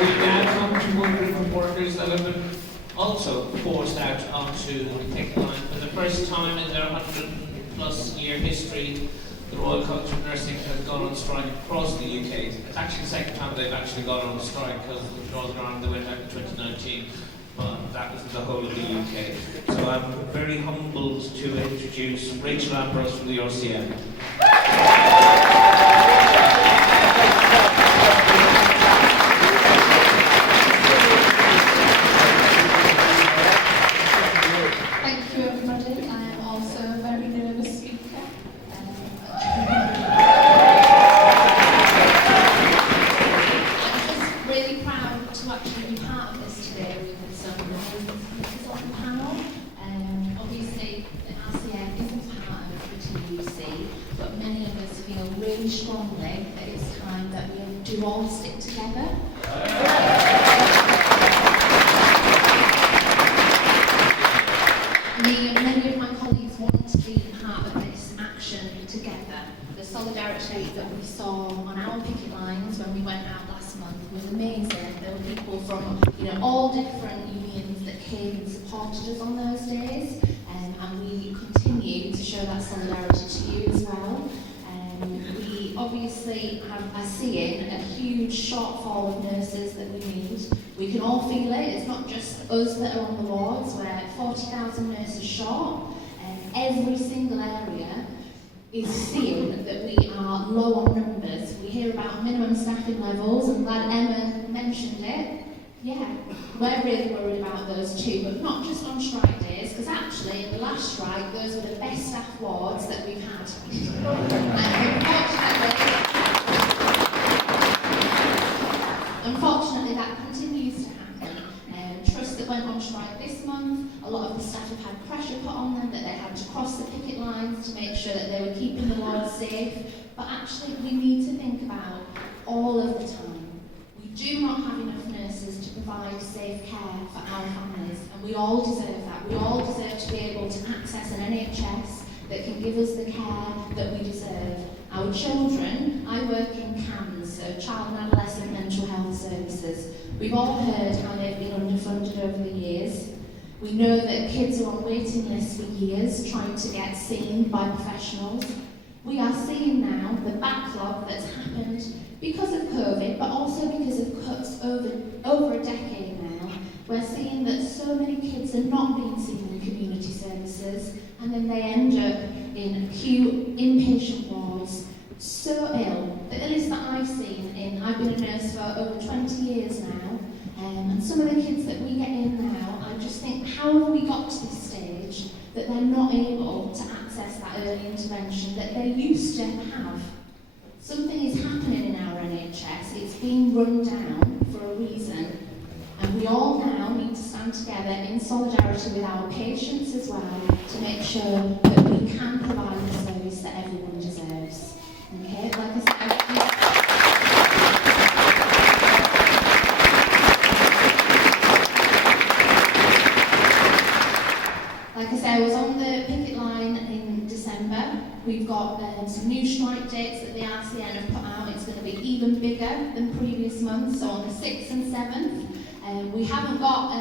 We now come to one group of workers that have been also forced out onto the picket line. For the first time in their 100+ year history, the Royal College of Nursing has gone on strike across the UK. It's actually the second time they've actually gone on strike, because in Northern Ireland they went out in 2019, but that was the whole of the UK. So I'm very humbled to introduce Rachel Ambrose from the RCM. Strongly that it's time that we do all stick together. Me and many of my colleagues want to be part of this action together. The solidarity that we saw on our picket lines when we went out last month was amazing. There were people from all different unions that came and supported us on those days, and we continue to show that solidarity to you as well. We obviously are seeing a huge shortfall of nurses that we need. We can all feel it. It's not just us that are on the wards. We're 40,000 nurses short, and every single area is seeing that we are low on numbers. We hear about minimum staffing levels, and glad Emma mentioned it. Yeah, we're really worried about those too, but not just on strike days, because actually in the last strike, those were the best staff wards that we've had. Unfortunately, that continues to happen. Trusts that went on strike this month, a lot of the staff have had pressure put on them that they had to cross the picket lines to make sure that they were keeping the wards safe. But actually, we need to think about all of the time. We do not have enough nurses to provide safe care for our families, and we all deserve that. We all deserve to be able to access an NHS that can give us the care that we deserve. Our children, I work in CAMS, so Child and Adolescent Mental Health Services. We've all heard how they've been underfunded over the years. We know that kids are on waiting lists for years trying to get seen by professionals. We are seeing now the backlog that's happened because of COVID, but also because of cuts over a decade now. We're seeing that so many kids are not being seen in community services, and then they end up in acute inpatient wards, so ill. The illest that I've seen I've been a nurse for over 20 years now, and some of the kids that we get in now, I just think, how have we got to this stage that they're not able to access that early intervention that they used to have? Something is happening in our NHS, it's being run down for a reason, and we all now need to stand together in solidarity with our patients as well to make sure that we can provide the service that everyone deserves. Okay, like I said, I was on the picket line in December. We've got some new strike dates that the RCN have put out. It's going to be even bigger than previous months, so on the 6th and 7th. We haven't got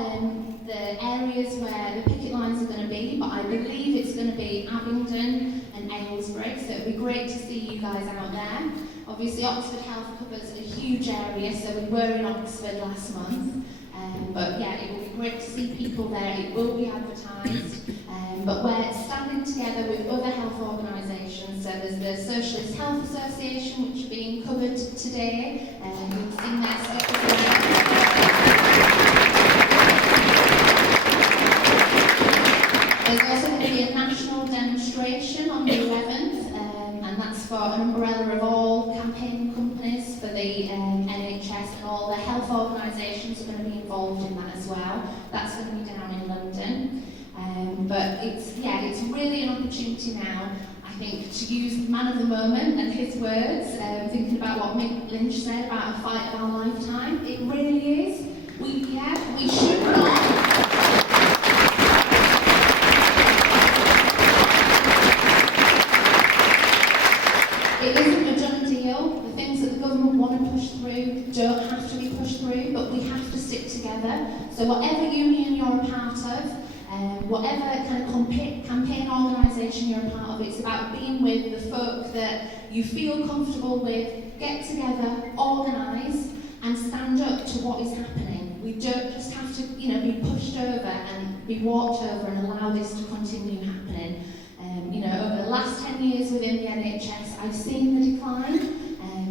the areas where the picket lines are going to be, but I believe it's going to be Abingdon and Aylesbury, so it'll be great to see you guys out there. Obviously, Oxford Health covers a huge area, so we were in Oxford last month. But yeah, it will be great to see people there. It will be advertised. But we're standing together with other health organisations. So there's the Socialist Health Association, which are being covered today. We've seen their stuff as well. There's also going to be a national demonstration on the 11th, and that's for an umbrella of all campaign companies for the NHS, and all the health organisations are going to be involved in that as well. That's going to be down in London. But it's really an opportunity now, I think, to use the man of the moment and his words, thinking about what Mick Lynch said about a fight of our lifetime. It really is. We should not. It isn't a done deal. The things that the government want to push through don't have to be pushed through through, but we have to stick together. So whatever union you're a part of, whatever kind of campaign organisation you're a part of, it's about being with the folk that you feel comfortable with, get together, organise, and stand up to what is happening. We don't just have to, be pushed over and be walked over and allow this to continue happening. Over the last 10 years within the NHS, I've seen the decline,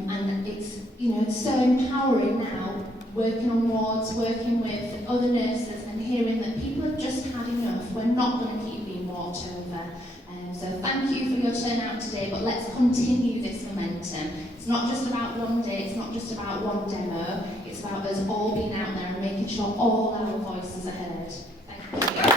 and it's so empowering now, working on wards, working with other nurses, and hearing that people have just had enough. We're not going to keep being walked over. So thank you for your turnout today, but let's continue this momentum. It's not just about one day, it's not just about one demo, it's about us all being out there and making sure all our voices are heard. Thank you.